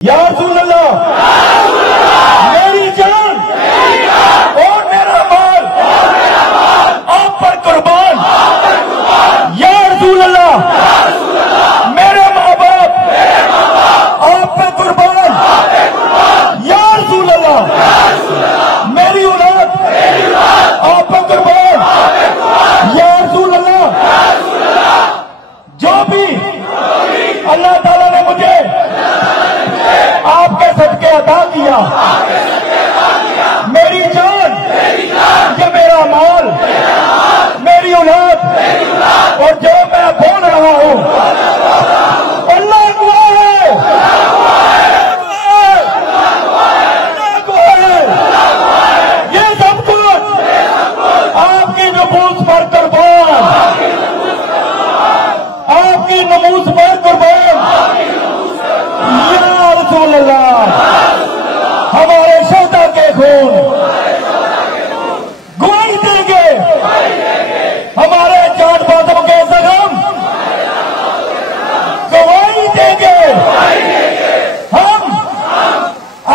یا رسول اللہ میری جان اور میرا مال آپ پر قربان. یا رسول اللہ میرے ماں باپ آپ پہ قربان. یا رسول اللہ میری اولاد آپ پہ قربان. یا رسول اللہ جو بھی اللہ تعالیٰ نے مجھے آپ کے صدقے عطا کیا، میری جان یہ میرا مال، میری اولاد اور جو میں بول رہا ہوں، اللہ گواہ ہے، یہ سب کچھ آپ کی نفوس پر قربان، آپ کی نموز پر قربان. یا رسول اللہ ہمارے شہدا کے خون گواہی دیں گے، ہمارے جان بازوں کے زخم گواہی دیں گے. ہم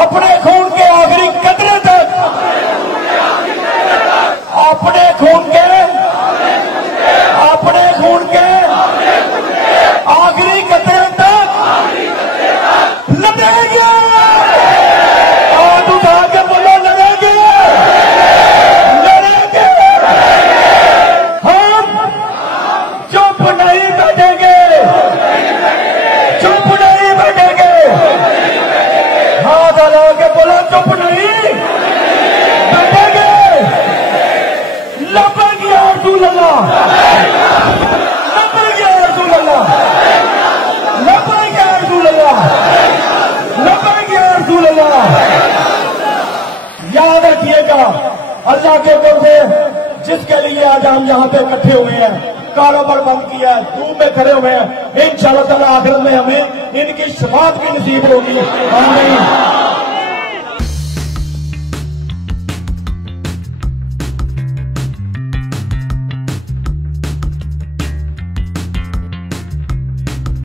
اپنے خون کے آخری قطرے تک، اپنے خون کے آخری قطرے تک لڑیں گے. ہاتھ اٹھا کے بولو لڑیں گے، لڑیں گے. ہم چپ نہیں بیٹھیں گے، چپ نہیں بیٹھیں گے. ہاتھ ہلا کے بولو چپ نہیں بیٹھیں گے. لبیک یا رسول اللہ، لبیک یا رسول اللہ، لبیک یا رسول اللہ، لبیک یا رسول اللہ. یاد رکھیے گا اللہ کے حکم سے جس کے لیے آج ہم یہاں پہ اکٹھے ہوئے ہیں، کاروبار بند کیا ہے، دھوپ میں کھڑے ہوئے ہیں، انشاءاللہ تعالی آخرت میں ہمیں ان کی شفاعت بھی نصیب ہوگی. آمین.